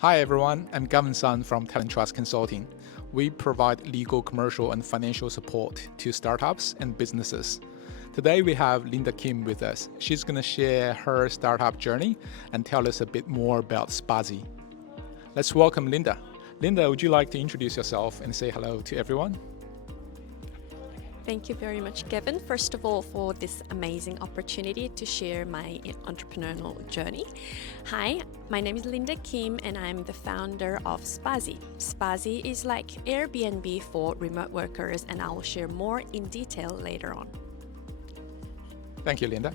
Hi everyone, I'm Gavin Sun from Talent Trust Consulting. We provide legal, commercial, and financial support to startups and businesses. Today we have Linda Kim with us. She's going to share her startup journey and tell us a bit more about Spazii. Let's welcome Linda. Linda, would you like to introduce yourself and say hello to everyone? Thank you very much, Kevin. First of all, for this amazing opportunity to share my entrepreneurial journey. Hi, my name is Linda Kim and I'm the founder of Spazii. Spazii is like Airbnb for remote workers, and I will share more in detail later on. Thank you, Linda.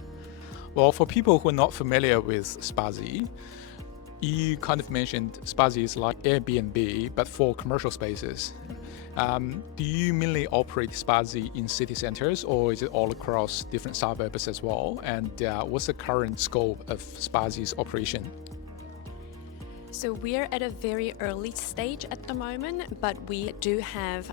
Well, for people who are not familiar with Spazii, you kind of mentioned Spazii is like Airbnb, but for commercial spaces. Do you mainly operate Spazii in city centers, or is it all across different suburbs as well? And what's the current scope of Spazii's operation? So we're at a very early stage at the moment, but we do have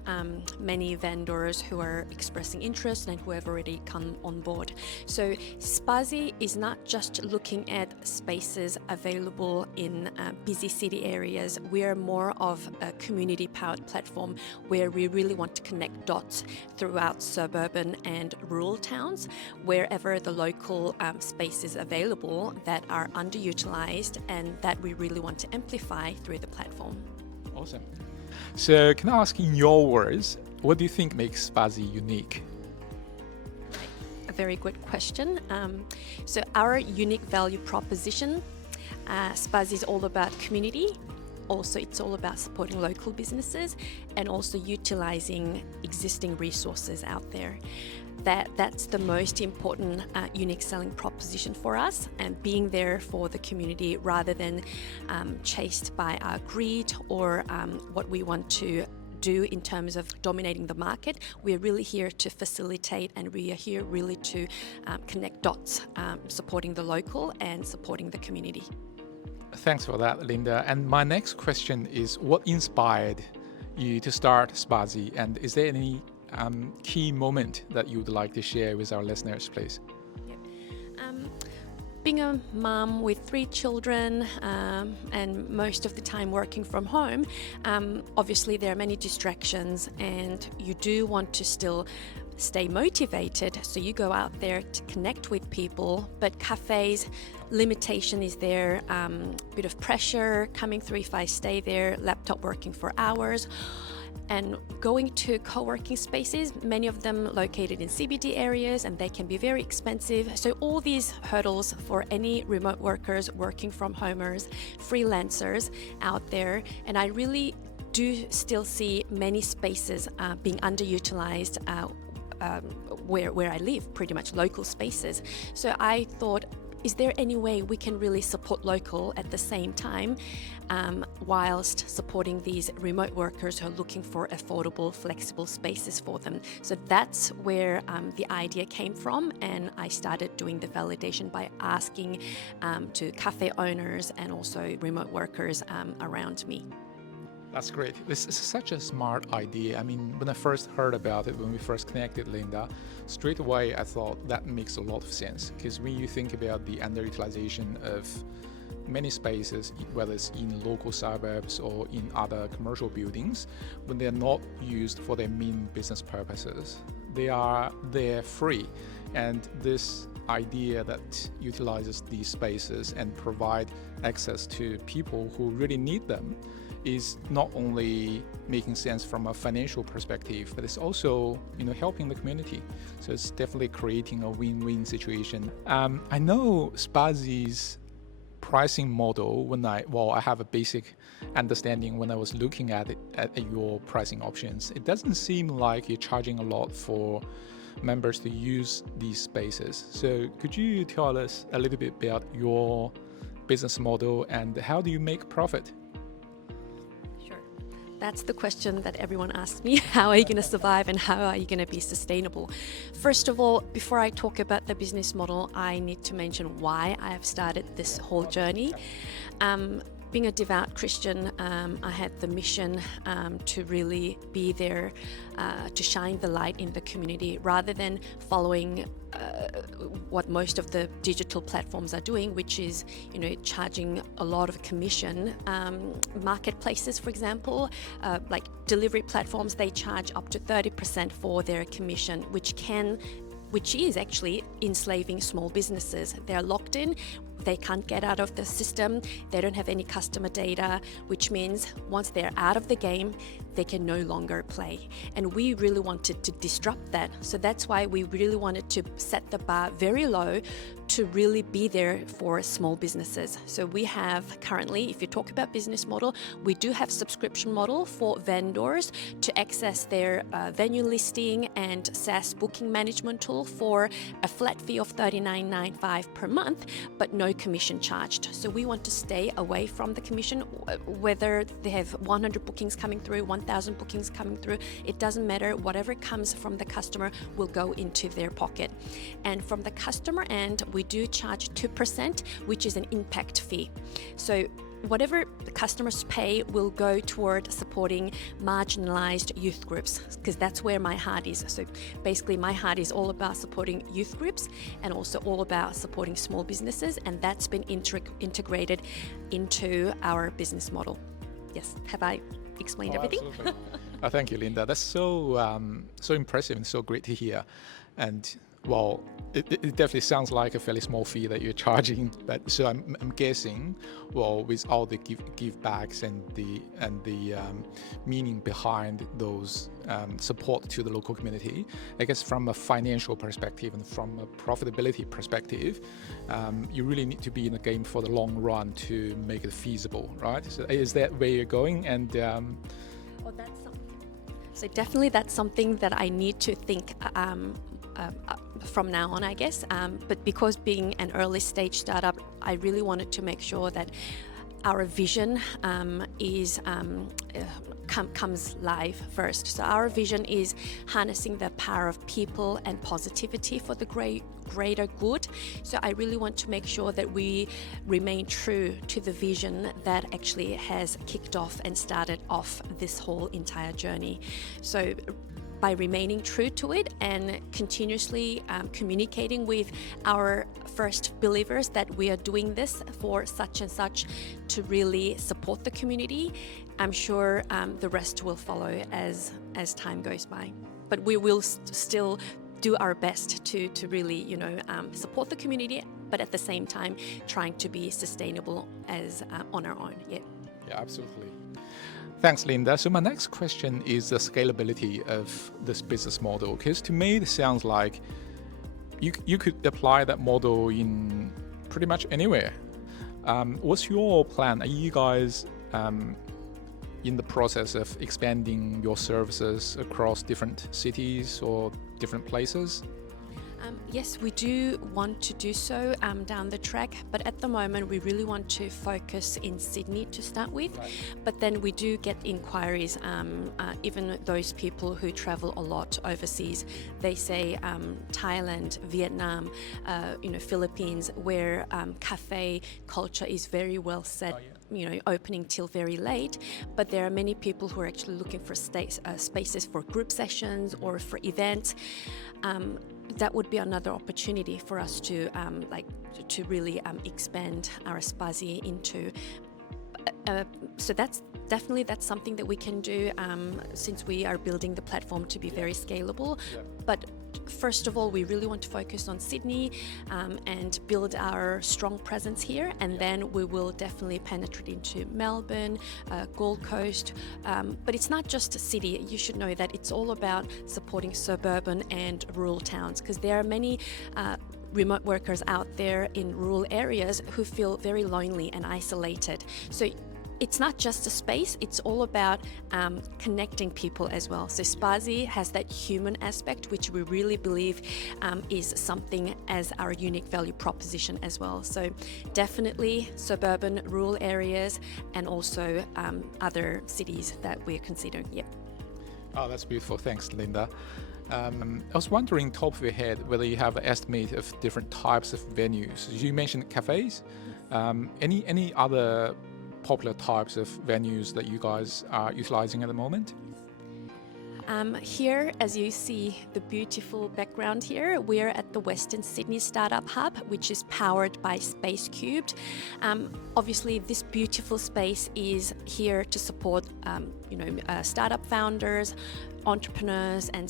many vendors who are expressing interest and who have already come on board. So Spazii is not just looking at spaces available in busy city areas. We're more of a community-powered platform where we really want to connect dots throughout suburban and rural towns, wherever the local space is available that are underutilized and that we really want to amplify through the platform. Awesome. So can I ask in your words, what do you think makes Spazii unique? A very good question. So our unique value proposition, Spazii is all about community. Also, it's all about supporting local businesses and also utilizing existing resources out there. That's the most important unique selling proposition for us, and being there for the community rather than chased by our greed or what we want to do in terms of dominating the market. We're really here to facilitate, and we are here really to connect dots, supporting the local and supporting the community. Thanks for that, Linda. And my next question is, what inspired you to start Spazii? And is there any key moment that you would like to share with our listeners, please? Being a mom with 3 children and most of the time working from home, obviously there are many distractions, and you do want to still stay motivated, so you go out there to connect with people. But cafes, limitation is there, bit of pressure coming through if I stay there, laptop working for hours. And going to co-working spaces, many of them located in CBD areas, and they can be very expensive. So all these hurdles for any remote workers, working from homers, freelancers out there. And I really do still see many spaces being underutilized where I live, pretty much local spaces. So I thought, is there any way we can really support local at the same time, whilst supporting these remote workers who are looking for affordable, flexible spaces for them? So that's where the idea came from, and I started doing the validation by asking to cafe owners and also remote workers around me. That's great. This is such a smart idea. I mean, when I first heard about it, when we first connected, Linda, straight away I thought that makes a lot of sense. Because when you think about the underutilization of many spaces, whether it's in local suburbs or in other commercial buildings, when they're not used for their main business purposes, they are there free. And this idea that utilizes these spaces and provide access to people who really need them is not only making sense from a financial perspective, but it's also, helping the community. So it's definitely creating a win-win situation. I know Spazii's pricing model, I have a basic understanding when I was looking at it, at your pricing options. It doesn't seem like you're charging a lot for members to use these spaces. So could you tell us a little bit about your business model and how do you make profit? That's the question that everyone asks me. How are you going to survive and how are you going to be sustainable? First of all, before I talk about the business model, I need to mention why I have started this whole journey. being a devout Christian, I had the mission to really be there to shine the light in the community rather than following what most of the digital platforms are doing, which is, charging a lot of commission. Marketplaces, for example, like delivery platforms, they charge up to 30% for their commission, which is actually enslaving small businesses. They're locked in, they can't get out of the system, they don't have any customer data, which means once they're out of the game, they can no longer play. And we really wanted to disrupt that. So that's why we really wanted to set the bar very low to really be there for small businesses. So we have currently, if you talk about business model, we do have subscription model for vendors to access their venue listing and SaaS booking management tool for a flat fee of $39.95 per month, but no commission charged. So we want to stay away from the commission, whether they have 100 bookings coming through, 1,000 bookings coming through, it doesn't matter. Whatever comes from the customer will go into their pocket. And from the customer end, we do charge 2%, which is an impact fee. So whatever the customers pay will go toward supporting marginalized youth groups, because that's where my heart is. So basically my heart is all about supporting youth groups and also all about supporting small businesses, and that's been integrated into our business model. Yes, have I explained everything? Absolutely. Thank you, Linda. That's so impressive and so great to hear. And well, it definitely sounds like a fairly small fee that you're charging. But so I'm guessing, well, with all the give backs and the meaning behind those support to the local community, I guess from a financial perspective and from a profitability perspective, you really need to be in the game for the long run to make it feasible, right? So is that where you're going? And that's something. So definitely that's something that I need to think from now on, I guess. But because being an early stage startup, I really wanted to make sure that our vision comes live first. So our vision is harnessing the power of people and positivity for the greater good. So I really want to make sure that we remain true to the vision that actually has kicked off and started off this whole entire journey. So by remaining true to it and continuously communicating with our first believers that we are doing this for such and such to really support the community, I'm sure the rest will follow as time goes by. But we will still do our best to really, support the community, but at the same time trying to be sustainable as on our own. Yeah, absolutely. Thanks, Linda. So my next question is the scalability of this business model, because to me it sounds like you could apply that model in pretty much anywhere. What's your plan? Are you guys in the process of expanding your services across different cities or different places? Yes, we do want to do so down the track, but at the moment we really want to focus in Sydney to start with. Right. But then we do get inquiries, even those people who travel a lot overseas. They say Thailand, Vietnam, Philippines, where cafe culture is very well set. Oh, yeah. Opening till very late, but there are many people who are actually looking for spaces for group sessions or for events. That would be another opportunity for us to really expand our Spazii into. So that's something that we can do since we are building the platform to be very scalable. Yeah. But first of all, we really want to focus on Sydney and build our strong presence here, and then we will definitely penetrate into Melbourne, Gold Coast. But it's not just a city. You should know that it's all about supporting suburban and rural towns, because there are many remote workers out there in rural areas who feel very lonely and isolated. So it's not just a space, it's all about connecting people as well. So Spazii has that human aspect, which we really believe is something as our unique value proposition as well. So definitely suburban, rural areas, and also other cities that we're considering. Yep. Oh, that's beautiful. Thanks, Linda. I was wondering, top of your head, whether you have an estimate of different types of venues. You mentioned cafes. Any other popular types of venues that you guys are utilizing at the moment? Here, as you see the beautiful background here, we're at the Western Sydney Startup Hub, which is powered by Space Cubed. Obviously, this beautiful space is here to support, startup founders, entrepreneurs and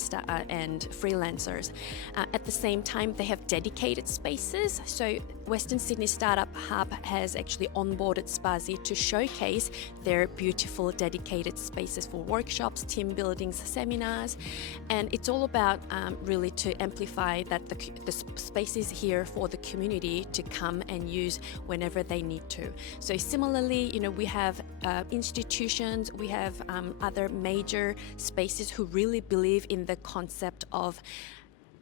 freelancers. At the same time, they have dedicated spaces. So Western Sydney Startup Hub has actually onboarded Spazii to showcase their beautiful dedicated spaces for workshops, team buildings, seminars, and it's all about really to amplify that the space is here for the community to come and use whenever they need to. So similarly, we have institutions, we have other major spaces who really believe in the concept of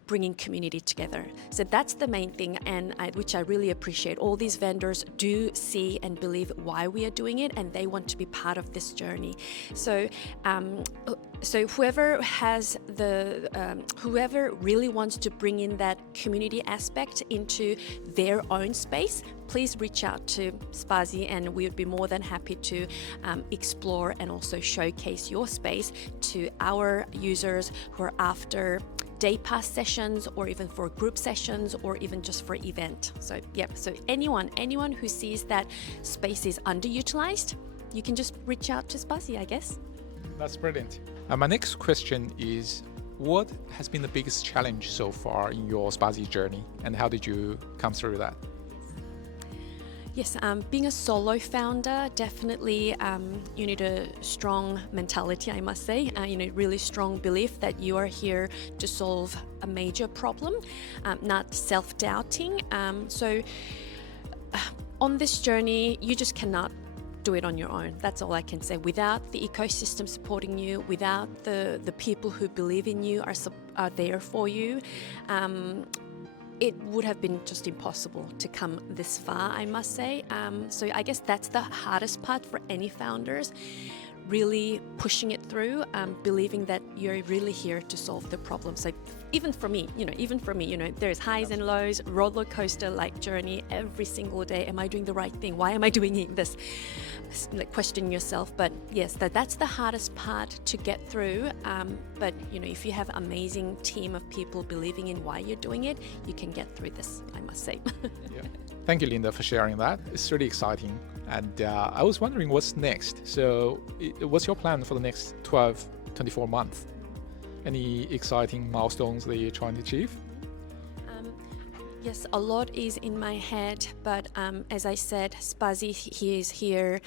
bringing community together. So that's the main thing, and which I really appreciate. All these vendors do see and believe why we are doing it, and they want to be part of this journey. So whoever has whoever really wants to bring in that community aspect into their own space, please reach out to Spazii, and we would be more than happy to explore and also showcase your space to our users who are after day pass sessions, or even for group sessions, or even just for event. So anyone who sees that space is underutilized, you can just reach out to Spazii, I guess. That's brilliant. My next question is, what has been the biggest challenge so far in your Spazii journey, and how did you come through that? Yes, being a solo founder, definitely you need a strong mentality, I must say. Really strong belief that you are here to solve a major problem, not self-doubting. So on this journey, you just cannot do it on your own. That's all I can say. Without the ecosystem supporting you, without the people who believe in you are there for you, it would have been just impossible to come this far, I must say. So I guess that's the hardest part for any founders, really pushing it through, believing that you're really here to solve the problem. So even for me, there's highs and lows, roller coaster like journey every single day. Am I doing the right thing? Why am I doing this? Like questioning yourself. But yes, that's the hardest part to get through. But if you have an amazing team of people believing in why you're doing it, you can get through this, I must say. Yeah. Thank you, Linda, for sharing that. It's really exciting. And I was wondering what's next. So what's your plan for the next 12, 24 months? Any exciting milestones that you're trying to achieve? Yes, a lot is in my head, but as I said, Spazii, he is here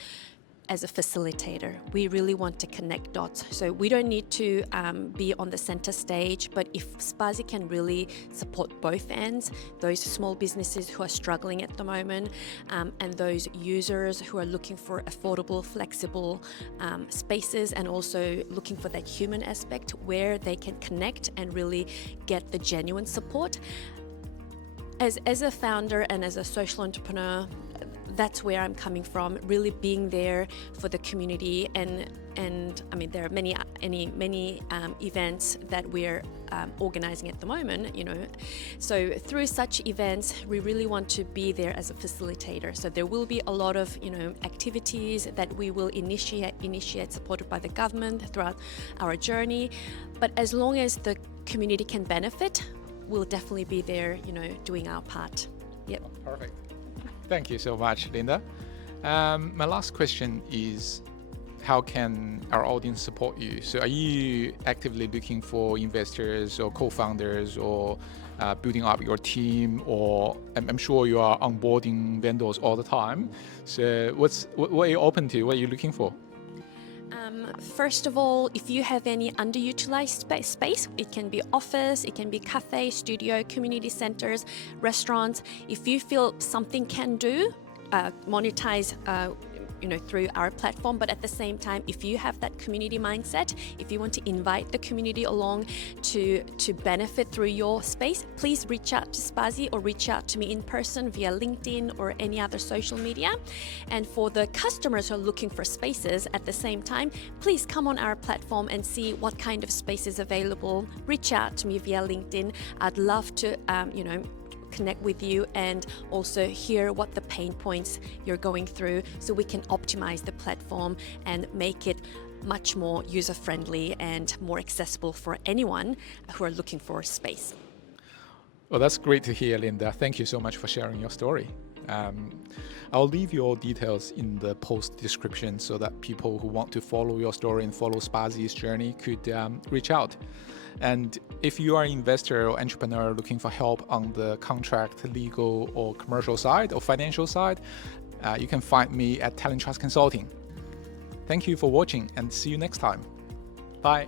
as a facilitator. We really want to connect dots. So we don't need to be on the center stage, but if Spazii can really support both ends, those small businesses who are struggling at the moment, and those users who are looking for affordable, flexible spaces, and also looking for that human aspect where they can connect and really get the genuine support. As a founder and as a social entrepreneur, that's where I'm coming from, really being there for the community. And I mean, there are many events that we're organizing at the moment, So through such events, we really want to be there as a facilitator. So there will be a lot of, activities that we will initiate supported by the government throughout our journey. But as long as the community can benefit, we'll definitely be there, doing our part. Yep. Perfect. Thank you so much, Linda. My last question is, how can our audience support you? So are you actively looking for investors or co-founders, or building up your team, or I'm sure you are onboarding vendors all the time. So what are you open to? What are you looking for? First of all, if you have any underutilized space, it can be office, it can be cafe, studio, community centers, restaurants. If you feel something can do, monetize through our platform, but at the same time, if you have that community mindset, if you want to invite the community along to benefit through your space, please reach out to Spazii or reach out to me in person via LinkedIn or any other social media. And for the customers who are looking for spaces at the same time, please come on our platform and see what kind of space is available. Reach out to me via LinkedIn. I'd love to connect with you and also hear what the pain points you're going through, so we can optimize the platform and make it much more user-friendly and more accessible for anyone who are looking for space. Well, that's great to hear, Linda. Thank you so much for sharing your story. I'll leave your details in the post description so that people who want to follow your story and follow Spazii's journey could reach out. And if you are an investor or entrepreneur looking for help on the contract, legal, or commercial side or financial side, you can find me at Talent Trust Consulting. Thank you for watching and see you next time. Bye.